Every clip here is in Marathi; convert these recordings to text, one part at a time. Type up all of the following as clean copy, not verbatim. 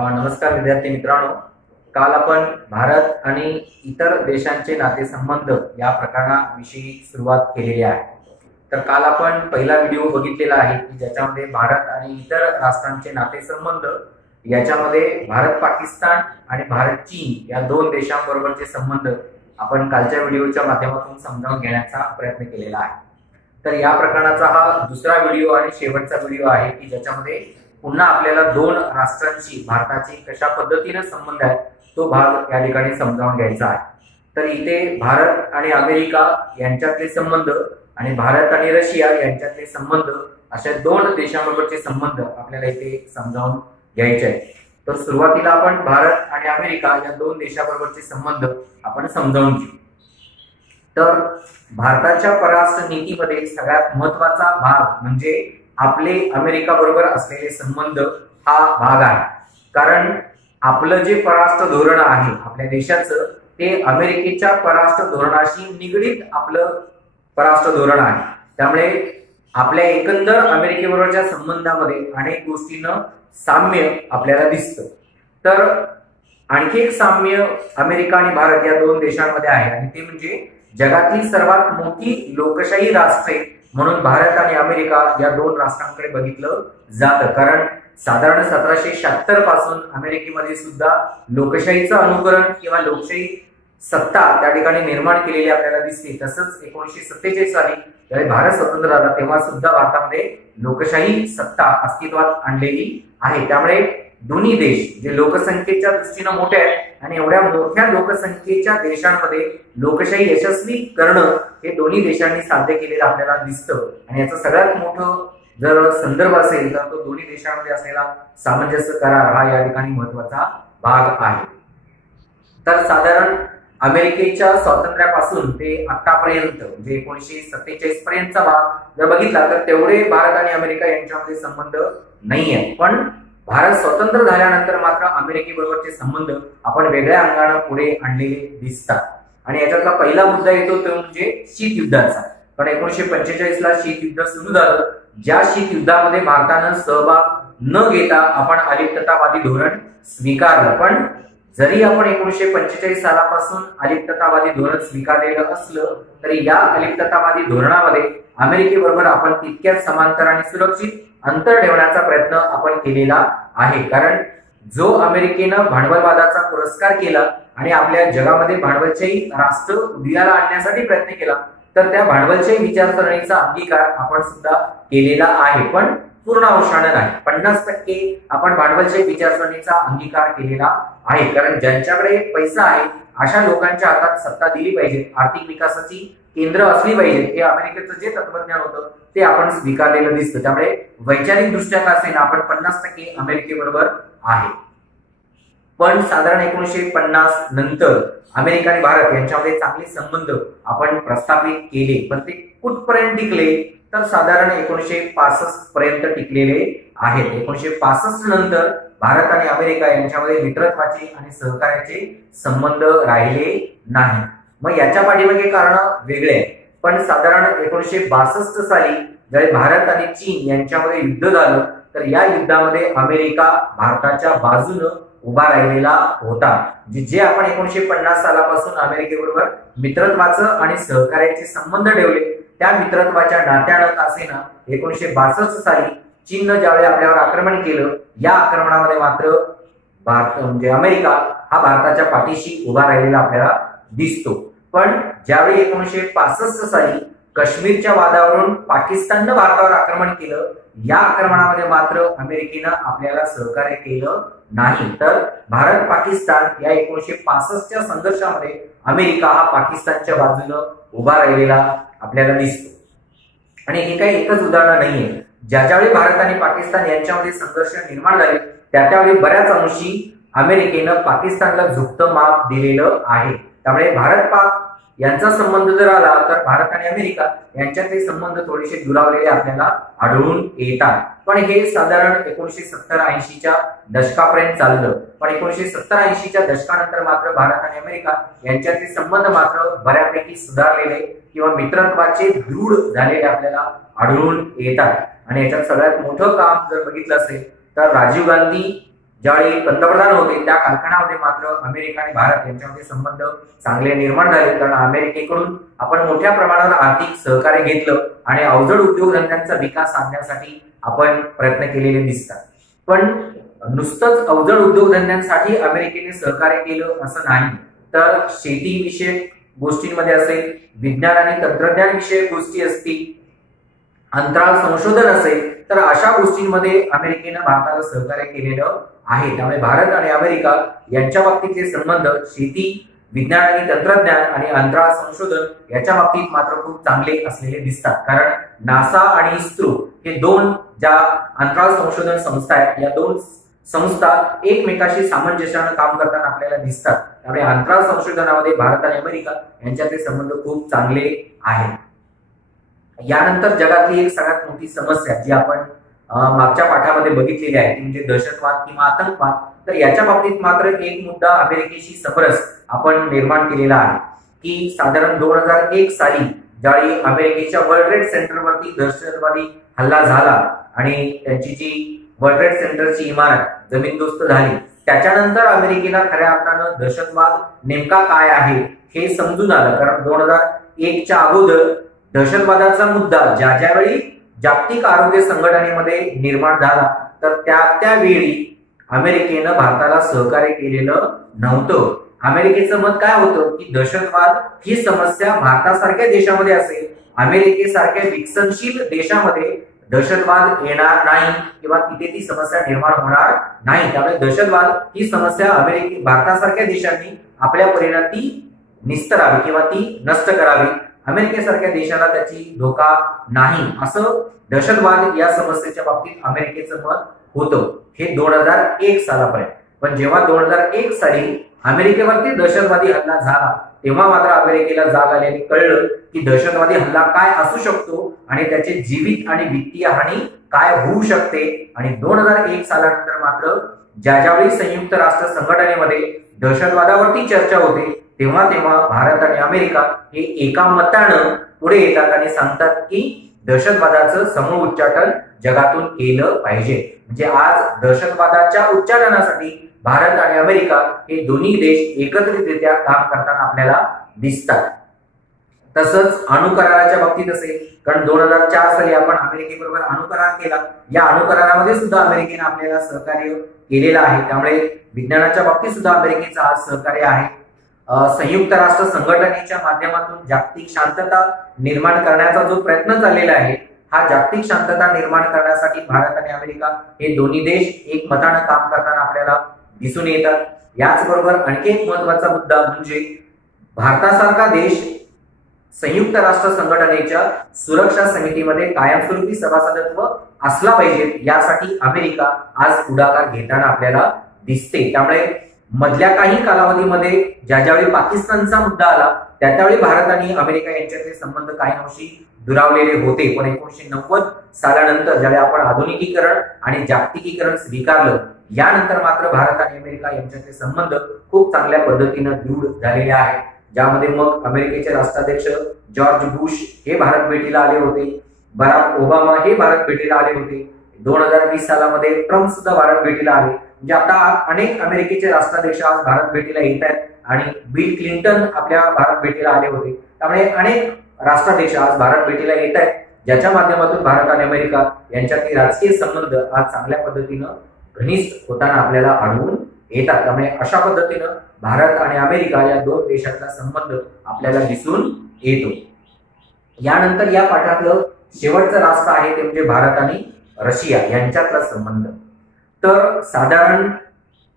नमस्कार विद्यार्थी मित्रांनो, काल आपण भारत आणि इतर देशांचे नातेसंबंध या प्रकरणाविषयी सुरुवात केलेली आहे। तर काल आपण पहिला व्हिडिओ बघितलेला आहे की ज्याच्यामध्ये भारत आणि इतर राष्ट्रांचे नातेसंबंध याच्यामध्ये भारत पाकिस्तान आणि भारत चीन या दोन देशांबरोबरचे संबंध आपण कालच्या व्हिडिओच्या माध्यमातून समजावून घेण्याचा प्रयत्न केलेला आहे। तर या प्रकरणाचा हा दुसरा व्हिडिओ आणि शेवटचा व्हिडिओ आहे की ज्याच्यामध्ये पुन्हा आपल्याला दोन राष्ट्रांची भारताची कशा पद्धतीने संबंध आहे तो भाग या ठिकाणी समजावून घ्यायचा आहे। तर इथे भारत आणि अमेरिका यांच्यातले संबंध आणि भारत आणि रशिया यांच्यातले संबंध अशा दोन देशांबरोबरचे संबंध आपल्याला इथे समजावून घ्यायचे आहेत। तर सुरुवातीला आपण भारत आणि अमेरिका या दोन देशांबरोबरचे संबंध आपण समजावून घेऊ। तर भारताच्या परराष्ट्र नीतीमध्ये सगळ्यात महत्त्वाचा भाग म्हणजे आपले अमेरिका बरोबर असलेले संबंध हा भाग आहे। कारण आपलं जे परराष्ट्र धोरण आहे आपल्या देशाचं ते अमेरिकेच्या परराष्ट्र धोरणाशी निगडीत आपलं परराष्ट्र धोरण आहे। त्यामुळे आपल्या एकंदर अमेरिकेबरोबरच्या संबंधामध्ये अनेक गोष्टींना साम्य आपल्याला दिसतं। तर आणखी एक साम्य अमेरिका आणि भारत या दोन देशांमध्ये आहे आणि ते म्हणजे जगातील सर्वात मोठी लोकशाही राष्ट्रे म्हणून भारत आणि अमेरिका या दोन राष्ट्रांकडे बघितलं जातं। कारण साधारण 1776 पासून अमेरिकेमध्ये सुद्धा लोकशाहीचं अनुकरण किंवा लोकशाही सत्ता त्या ठिकाणी निर्माण केलेली आपल्याला दिसते। तसंच 1947 साली ज्यावेळी भारत स्वतंत्र झाला तेव्हा सुद्धा भारतामध्ये लोकशाही सत्ता अस्तित्वात आणलेली आहे। त्यामुळे दोन्ही देश जे लोकसंख्येच्या दृष्टीने मोठे आहेत आणि एवढ्या मोठ्या लोकसंख्येच्या देशांमध्ये लोकशाही यशस्वी करणं हे दोन्ही देशांनी साध्य केलेलं आपल्याला दिसतं। आणि याचं सगळ्यात मोठं जर संदर्भ असेल तर तो दोन्ही देशांमध्ये असलेला सामंजस्य करार हा या ठिकाणी महत्त्वाचा भाग आहे। तर साधारण अमेरिकेच्या स्वातंत्र्यापासून ते आतापर्यंत म्हणजे 1947 पर्यंतचा भाग जर बघितला तर तेवढे भारत आणि अमेरिका यांच्यामध्ये संबंध नाही आहेत। पण भारत स्वतंत्र झाल्यानंतर मात्र अमेरिकेबरोबरचे संबंध आपण वेगळ्या अंगाने पुढे आणलेले दिसतात। आणि याच्यातला पहिला मुद्दा येतो तो म्हणजे शीतयुद्धाचा। पण 1945 ला शीतयुद्ध सुरू झालं, ज्या शीतयुद्धामध्ये भारतानं सहभाग न घेता आपण अलिप्ततावादी धोरण स्वीकारलं। पण जरी आपण 1945 सालापासून अलिप्ततावादी धोरण स्वीकारलेलं असलं तरी या अलिप्ततावादी धोरणामध्ये अमेरिकेबरोबर आपण तितक्याच समांतर आणि सुरक्षित अंतर ठेवण्याचा प्रयत्न आपण केलेला आहे। कारण जो अमेरिकेनं भांडवलवादाचा पुरस्कार केला आणि आपल्या जगामध्ये भांडवलशाही राष्ट्र उदयाला आणण्यासाठी प्रयत्न केला तर त्या भांडवलशाही विचारसरणीचा अंगीकार आपण सुद्धा केलेला आहे। पण पूर्ण अंशाने नाही, 50% आपण भांडवलशाही विचारसरणीचा अंगीकार केलेला आहे। कारण ज्यांच्याकडे पैसा आहे अशा लोकांच्या हातात सत्ता दिली पाहिजे, आर्थिक विकासाची केंद्र असली पाहिजे, हे अमेरिकेचं जे तत्वज्ञान होतं ते आपण स्वीकारलेलं दिसतं। त्यामुळे वैचारिक दृष्ट्या का असेना आपण 50% अमेरिकेबरोबर आहे। पण साधारण 1950 नंतर अमेरिका आणि भारत यांच्यामध्ये चांगले संबंध आपण प्रस्थापित केले। पण ते कुठपर्यंत टिकले तर साधारण 1965 पर्यंत टिकलेले आहेत। 1965 नंतर भारत आणि अमेरिका यांच्यामध्ये मित्रत्वाचे आणि सहकार्याचे संबंध राहिले नाही। मग याच्या पाठीमागे कारण वेगळे आहे। पण साधारण 1962 साली ज्यावेळी भारत आणि चीन यांच्यामध्ये युद्ध झालं तर या युद्धामध्ये अमेरिका भारताच्या बाजूने उभा राहिलेला होता। जे आपण 1950 सालापासून अमेरिकेबरोबर मित्रत्वाचं आणि सहकार्याचे संबंध ठेवले त्या मित्रत्वाच्या नात्यानं असेना 1962 साली चीननं ज्यावेळी आपल्यावर आक्रमण केलं या आक्रमणामध्ये मात्र भारत म्हणजे अमेरिका हा भारताच्या पाठीशी उभा राहिलेला आपल्याला दिसतो। पण ज्यावेळी 1965 साली काश्मीरच्या वादावरून पाकिस्ताननं भारतावर आक्रमण केलं या आक्रमणामध्ये मात्र अमेरिकेनं आपल्याला सहकार्य केलं नाही। तर भारत पाकिस्तान या 1965च्या संघर्षामध्ये अमेरिका हा पाकिस्तानच्या बाजूने उभा राहिलेला आपल्याला दिसतो। आणि हे काही एकच उदाहरण नाहीये। ज्यावेळी भारत आणि पाकिस्तान यांच्यामध्ये संघर्ष निर्माण झाले त्यावेळी बऱ्याच अंशी अमेरिकेनं पाकिस्तानला झुकतं माप दिलेलं आहे। त्यामुळे भारत पाक यांचा संबंध जर आला तर भारत आणि अमेरिका यांच्यातले संबंध थोडेसे दुरावलेले आपल्याला आढळून येतात। पण हे साधारण 1970-80च्या दशकापर्यंत चाललं। पण 1970-80च्या दशकानंतर मात्र भारत आणि अमेरिका यांच्यातले संबंध मात्र बऱ्यापैकी सुधारलेले किंवा मित्रत्वाचे दृढ झालेले आपल्याला आढळून येतात। आणि याच्यात सगळ्यात मोठं काम जर बघितलं असेल तर राजीव गांधी ज्यावेळी पंतप्रधान होते त्या कालखंडामध्ये मात्र अमेरिका आणि भारत यांच्यामध्ये संबंध चांगले निर्माण झाले, कारण अमेरिकेकडून आपण मोठ्या प्रमाणावर आर्थिक सहकार्य घेतलं आणि अवजड उद्योगधंद्यांचा विकास साधण्यासाठी आपण प्रयत्न केलेले दिसतात. पण नुसतंच अवजड उद्योगधंद्यांसाठी अमेरिकेने सहकार्य केलं असं नाही, तर शेतीविषयक गोष्टींमध्ये असेल, विज्ञान आणि तंत्रज्ञान विषयक गोष्टी असतील, अंतराळ संशोधन असेल, तर अशा गोष्टींमध्ये अमेरिकेनं भारताला सहकार्य केलेलं आहे. त्यामुळे भारत आणि अमेरिका यांच्या बाबतीतले संबंध शेती, विज्ञान आणि तंत्रज्ञान आणि अंतराळ संशोधन याच्या बाबतीत मात्र खूप चांगले असलेले दिसतात. कारण नासा आणि इस्रो हे दोन ज्या अंतराळ संशोधन संस्था आहेत, या दोन संस्था एकमेकाशी सामंजस्यानं काम करताना आपल्याला दिसतात. त्यामुळे अंतराळ संशोधनामध्ये भारत आणि अमेरिका यांच्यातले संबंध खूप चांगले आहेत. यानंतर जगातली एक सगळ्यात मोठी समस्या जी आपण मागच्या पाठामध्ये बघितलेली आहे ती म्हणजे दहशतवाद किंवा आतंकवाद. तर याच्या बाबतीत मात्र एक मुद्दा अमेरिकेशी समरस आपण निर्माण केलेला आहे की साधारण 2001 साली ज्यावेळी अमेरिकेच्या वर्ल्ड ट्रेड सेंटरवरती दहशतवादी हल्ला झाला आणि त्यांची जी वर्ल्ड ट्रेड सेंटरची इमारत जमीनदोस्त झाली, त्याच्यानंतर अमेरिकेला खऱ्या अर्थानं दहशतवाद नेमका काय आहे हे समजून आलं. कारण 2001च्या अगोदर दहशतवादाचा मुद्दा ज्यावेळी जागतिक आरोग्य संघटनेमध्ये निर्माण झाला, तर त्यावेळी अमेरिकेनं भारताला सहकार्य केलेलं नव्हतं. अमेरिकेचं मत काय होतं की दहशतवाद ही समस्या भारतासारख्या देशामध्ये असेल, अमेरिकेसारख्या विकसनशील देशामध्ये दहशतवाद येणार नाही किंवा तिथे ती समस्या निर्माण होणार नाही. त्यामुळे दहशतवाद ही समस्या भारतासारख्या देशांनी आपल्या परीने ती निस्तरावी किंवा ती नष्ट करावी. अमेरिकेसारख्या देशाला त्याची धोका नाही असं दहशतवाद या समस्येच्या बाबतीत अमेरिकेचं मत होतं, हे 2001 सालापर्यंत. पण जेव्हा 2001 साली अमेरिकेवरती दहशतवादी हल्ला झाला, तेव्हा मात्र अमेरिकेला जाग आल्याने कळलं की दहशतवादी हल्ला काय असू शकतो आणि त्याचे जीवित आणि वित्तीय हानी काय होऊ शकते. आणि 2001 सालानंतर मात्र ज्यावेळी संयुक्त राष्ट्र संघटनेमध्ये दहशतवादावरती चर्चा होते, तेव्हा भारत आणि अमेरिका हे एका मतानं पुढे येतात आणि सांगतात की दहशतवादाचं समूळ उच्चाटन जगातून केलं पाहिजे. म्हणजे आज दहशतवादाच्या उच्चाटनासाठी भारत आणि अमेरिका हे दोन्ही देश एकत्रितरित्या काम करताना आपल्याला दिसतात. तसंच अणुकराराच्या बाबतीत असेल, कारण 2004 साली आपण अमेरिकेबरोबर अणुकरार केला, या अणुकरारामध्ये सुद्धा अमेरिकेने आपल्याला सहकार्य केलेलं आहे. त्यामुळे विज्ञानाच्या बाबतीत सुद्धा अमेरिकेचं आज सहकार्य आहे. संयुक्त राष्ट्र संघटनेच्या माध्यमातून जागतिक शांतता निर्माण करण्याचा जो प्रयत्न चाललेला आहे, हा जागतिक शांतता निर्माण करण्यासाठी भारत आणि अमेरिका हे दोन्ही देश एकमतानं काम करताना आपल्याला दिसून येतात. याचबरोबर आणखी एक महत्वाचा मुद्दा म्हणजे भारतासारखा देश संयुक्त राष्ट्र संघटनेच्या सुरक्षा समितीमध्ये कायमस्वरूपी सभासदत्व असला पाहिजे, यासाठी अमेरिका आज पुढाकार घेताना आपल्याला दिसते. त्यामुळे मधल्या काही कालावधीमध्ये ज्यावेळी पाकिस्तानचा मुद्दा आला, त्यावेळी भारत आणि अमेरिका यांच्यातले संबंध काही अंशी दुरावलेले होते. पण 1990 सालानंतर ज्यावेळी आपण आधुनिकीकरण आणि जागतिकीकरण स्वीकारलं, यानंतर मात्र भारत आणि अमेरिका यांच्यातले संबंध खूप चांगल्या पद्धतीनं दृढ झालेले आहेत. ज्यामध्ये मग अमेरिकेचे राष्ट्राध्यक्ष जॉर्ज बुश हे भारत भेटीला आले होते, बराक ओबामा हे भारत भेटीला आले होते, 2020 सालामध्ये ट्रम्प सुद्धा भारत भेटीला आले. म्हणजे आता अनेक अमेरिकेचे राष्ट्राध्यक्ष आज भारत भेटीला येत आहेत आणि बिल क्लिंटन आपल्या भारत भेटीला आले होते. त्यामुळे अनेक राष्ट्राध्यक्ष आज भारत भेटीला येत आहेत, ज्याच्या माध्यमातून भारत आणि अमेरिका यांच्यातील राजकीय संबंध आज चांगल्या पद्धतीनं घनिष्ठ होताना आपल्याला आढळून येतात. त्यामुळे अशा पद्धतीनं भारत आणि अमेरिका या दोन देशातला संबंध आपल्याला दिसून येतो. यानंतर या पाठातलं शेवटचं राष्ट्र आहे ते म्हणजे भारत आणि रशिया यांच्यातला संबंध. तर साधारण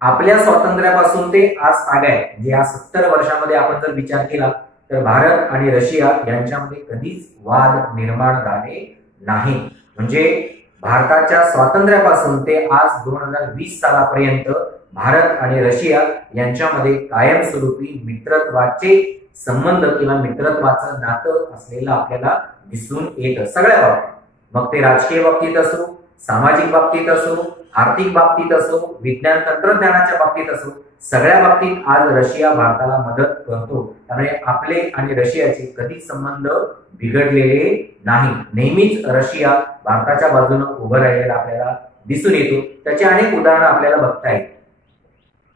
आपल्या स्वातंत्र्यापासून ते आज तागाय म्हणजे या 70 वर्षामध्ये आपण जर विचार केला तर भारत आणि रशिया यांच्यामध्ये कधीच वाद निर्माण झाले नाही. म्हणजे भारताच्या स्वातंत्र्यापासून ते आज 2020 सालापर्यंत भारत आणि रशिया यांच्यामध्ये कायमस्वरूपी मित्रत्वाचे संबंध किंवा मित्रत्वाचं नातं असलेलं आपल्याला दिसून येतं सगळ्या बाबतीत. मग ते राजकीय बाबतीत असो, सामाजिक बाबतीत असो, आर्थिक बाबतीत असो, विज्ञान तंत्रज्ञानाच्या बाबतीत असो, सगळ्या बाबतीत आज रशिया भारताला मदत करतो. त्यामुळे आपले आणि रशियाचे कधीच संबंध बिघडलेले नाही. नेहमीच रशिया भारताच्या बाजूने उभं राहिलेला आपल्याला दिसून येतो. त्याची अनेक उदाहरणं आपल्याला बघता येईल.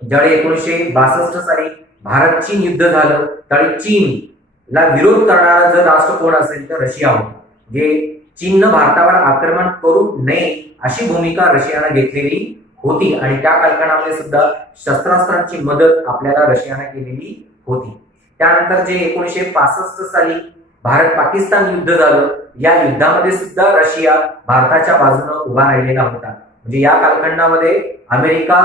ज्यावेळी 1962 साली भारत चीन युद्ध झालं त्यावेळी चीनला विरोध करणारा जर राष्ट्र कोण असेल तर रशिया होता. जे चीननं भारतावर आक्रमण करू नये अशी भूमिका रशियानं घेतलेली होती आणि त्या कालखंडामध्ये सुद्धा शस्त्रास्त्रांची मदत आपल्याला रशियाने केलेली होती. त्यानंतर जे 1965 साली भारत पाकिस्तान युद्ध झालं, या युद्धामध्ये सुद्धा रशिया भारताच्या बाजूने उभा राहिलेला होता. म्हणजे या कालखंडामध्ये अमेरिका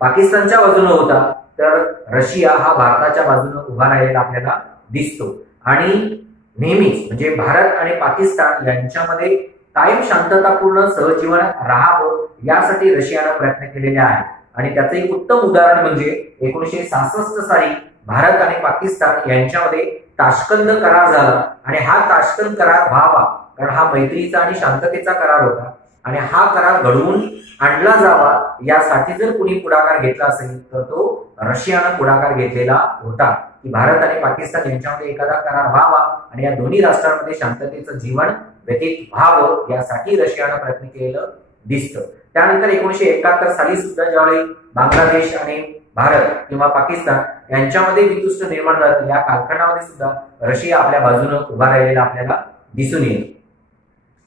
पाकिस्तानच्या बाजूने होता तर रशिया हा भारताच्या बाजूने उभा राहिलेला आपल्याला दिसतो. आणि नेहमीच म्हणजे भारत आणि पाकिस्तान यांच्यामध्ये कायम शांततापूर्ण सहजीवन राहावं यासाठी रशियाने प्रयत्न केलेले आहेत. आणि त्याचं एक उत्तम उदाहरण म्हणजे 1966 साली भारत आणि पाकिस्तान यांच्यामध्ये ताशकंद करार झाला. आणि हा ताशकंद करार व्हावा कारण हा मैत्रीचा आणि शांततेचा करार होता आणि हा करार घडवून आणला जावा यासाठी जर कुणी पुढाकार घेतला असेल तर तो रशियानं पुढाकार घेतलेला होता की भारत आणि पाकिस्तान यांच्यामध्ये एखादा करार व्हावा आणि या दोन्ही राष्ट्रांमध्ये शांततेचं जीवन व्यतीत व्हावं यासाठी रशियानं प्रयत्न केलेलं दिसतं. त्यानंतर 1971 साली सुद्धा ज्यावेळी बांगलादेश आणि भारत किंवा पाकिस्तान यांच्यामध्ये वितुष्ट निर्माण झालं या कालखंडामध्ये सुद्धा रशिया आपल्या बाजूने उभा राहिलेला आपल्याला दिसून येईल.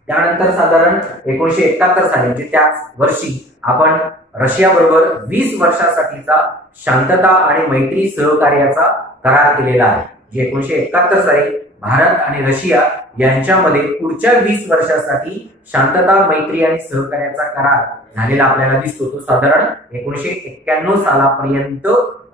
त्यानंतर साधारण 1971 साली म्हणजे त्याच वर्षी आपण रशिया बरोबर 20 वर्षासाठीचा शांतता आणि मैत्री सहकार्याचा करार केलेला आहे. जे 1971 साली भारत आणि रशिया यांच्यामध्ये पुढच्या 20 वर्षासाठी शांतता मैत्री आणि सहकार्याचा करार झालेला आपल्याला दिसतो. तो साधारण 1991 सालापर्यंत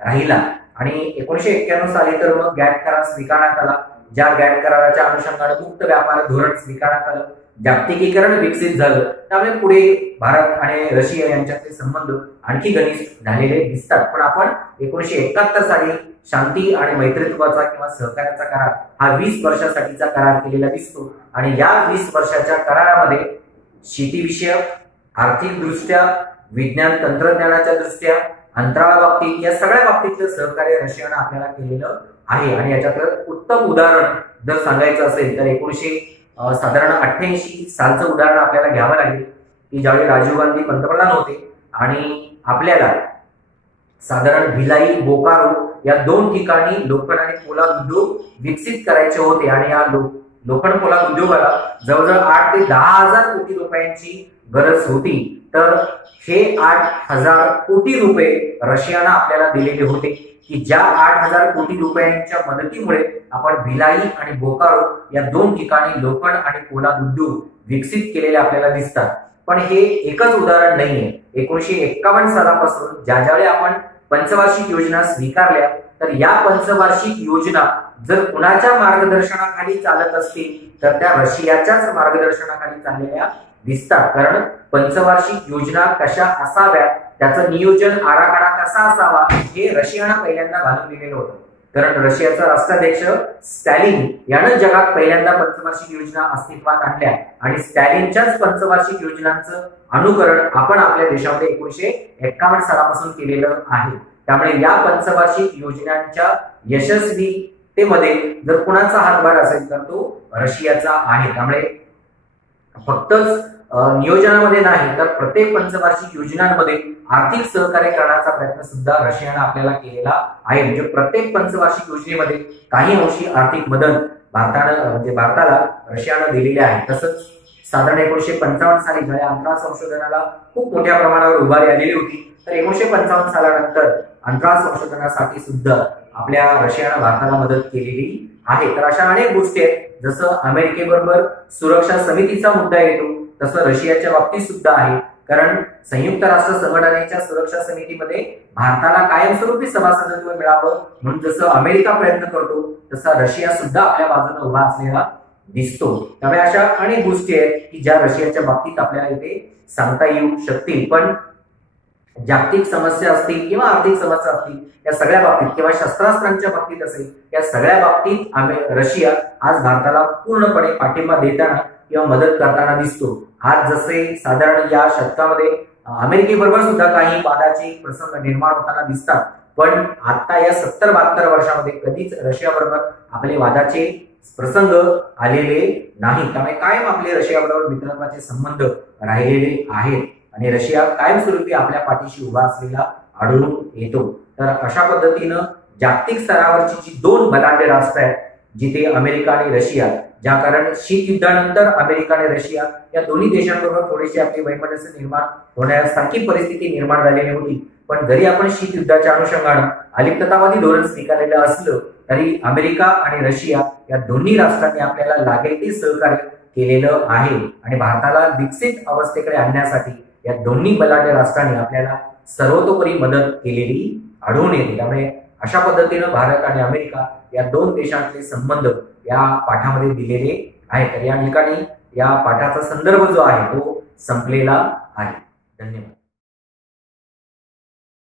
राहिला आणि 1991 साली तर मग गॅट करार स्वीकारण्यात आला. ज्या गॅट कराराच्या अनुषंगाने मुक्त व्यापार धोरण स्वीकारण्यात आलं, जागतिकीकरण विकसित झालं. त्यामुळे पुढे भारत आणि रशिया यांच्यातले संबंध आणखी घनिष्ठ झालेले दिसतात. पण आपण 1971 साली शांती आणि मैत्रीत्वाचा किंवा सहकार्याचा करार हा 20 वर्षासाठीचा करार केलेला दिसतो. आणि या 20 वर्षाच्या करारामध्ये शेतीविषयक, आर्थिक दृष्ट्या, विज्ञान तंत्रज्ञानाच्या दृष्ट्या, अंतराळ बाबतीत या सगळ्या बाबतीतलं सहकार्य रशियानं आपल्याला केलेलं आहे. आणि याच्यातलं उत्तम उदाहरण जर सांगायचं असेल तर साधारण 88 सालचं उदाहरण आपल्याला घ्यावं लागेल की ज्यावेळी राजीव गांधी पंतप्रधान होते आणि आपल्याला साधारण भिलाई, बोकारो या 2 ठिकाणी लोखंड आणि पोलाद उद्योग विकसित करायचे होते. आणि या लोखंड पोलाद उद्योगाला जवळजवळ 8 ते 10,000 कोटी रुपयांची गरज होती. तर हे 8,000 कोटी रुपये रशियानं आपल्याला दिलेले होते की ज्या 8,000 कोटी रुपयांच्या मदतीमुळे आपण भिलाई आणि बोकारो या 2 ठिकाणी लोखंड आणि पोलाद उद्योग विकसित केलेले आपल्याला दिसतात. पण हे एकच उदाहरण नाहीये. 1951 सालापासून ज्यावेळी आपण पंचवार्षिक योजना स्वीकारल्या तर या पंचवार्षिक योजना जर कुणाच्या मार्गदर्शनाखाली चालत असतील तर त्या रशियाच्याच मार्गदर्शनाखाली चाललेल्या दिसतात. कारण पंचवार्षिक योजना कशा असाव्या, त्याचं नियोजन आराखडा कसा असावा हे रशियानं पहिल्यांदा घालून दिलेलं होतं. कारण रशियाचा राष्ट्राध्यक्ष स्टॅलिन यानं जगात पहिल्यांदा पंचवार्षिक योजना अस्तित्वात आणल्या आणि स्टॅलिनच्याच पंचवार्षिक योजनांचं अनुकरण आपण आपल्या देशामध्ये 1951 सालापासून केलेलं आहे. त्यामुळे या पंचवार्षिक योजनांच्या यशस्वीतेमध्ये जर कुणाचा हातभार असेल तर तो रशियाचा आहे. त्यामुळे फक्तच नियोजनामध्ये नाही तर प्रत्येक पंचवार्षिक योजनांमध्ये आर्थिक सहकार्य करण्याचा प्रयत्न सुद्धा रशियानं आपल्याला केलेला आहे. म्हणजे प्रत्येक पंचवार्षिक योजनेमध्ये काही अंशी आर्थिक मदत भारताला रशियानं दिलेली आहे. तसंच साधारण 1955 साली ज्या अंतराळ संशोधनाला खूप मोठ्या प्रमाणावर उभारी आलेली होती तर 1955 सालानंतर अंतराळ संशोधनासाठी सुद्धा आपल्या रशियानं भारताला मदत केलेली आहे. तर अशा अनेक गोष्टी आहेत. जसं अमेरिकेबरोबर सुरक्षा समितीचा मुद्दा येतो तसं रशियाच्या बाबतीत सुद्धा आहे. कारण संयुक्त राष्ट्र संघटनेच्या सुरक्षा समितीमध्ये भारताला कायमस्वरूपी सभासदत्व मिळावं म्हणून जसं अमेरिका प्रयत्न करतो तसा रशिया सुद्धा आपल्या बाजूने उभा असलेला दिसतो. त्यामुळे अशा अनेक गोष्टी आहेत की ज्या रशियाच्या बाबतीत आपल्याला इथे सांगता येऊ शकतील. पण जागतिक समस्या असतील किंवा आर्थिक समस्या असतील या सगळ्या बाबतीत किंवा शस्त्रास्त्रांच्या बाबतीत असेल या सगळ्या बाबतीत रशिया आज भारताला पूर्णपणे पाठिंबा देताना किंवा मदत करताना दिसतो. आज जसे साधारण या शतकामध्ये अमेरिकेबरोबर सुद्धा काही वादाचे प्रसंग निर्माण होताना दिसतात पण आता या 70-72 वर्षामध्ये कधीच रशिया बरोबर आपले वादाचे प्रसंग आलेले नाही. त्यामुळे कायम आपले रशिया बरोबर मित्रत्वाचे संबंध राहिलेले आहेत. आणि रशिया कायमस्वरूपी आपल्या पाठीशी उभा असलेला आढळून येतो. तर अशा पद्धतीनं जागतिक स्तरावरची जी दोन बलाढ्य राष्ट्र आहेत, जिथे अमेरिका आणि रशिया, ज्या कारण शीत युद्धानंतर अमेरिका आणि रशिया या दोन्ही देशांबरोबर थोडीशी आपली वैमनस्य निर्माण होण्यासारखी परिस्थिती निर्माण झालेली होती. पण जरी आपण शीत युद्धाच्या अनुषंगानं अलिप्ततावादी धोरण स्वीकारलेलं असलं तरी अमेरिका आणि रशिया या दोन्ही राष्ट्रांनी आपल्याला लागेल ते सहकार्य केलेलं आहे आणि भारताला विकसित अवस्थेकडे आणण्यासाठी या दोन्ही बलाढ्य राष्ट्रांनी आपल्याला सर्वतोपरी मदत केलेली आढळून येते. त्यामुळे अशा पद्धतीनं भारत आणि अमेरिका या दोन देशांचे संबंध या पाठामध्ये दिलेले आहेत. तर या ठिकाणी या पाठाचा संदर्भ जो आहे तो संपलेला आहे. धन्यवाद.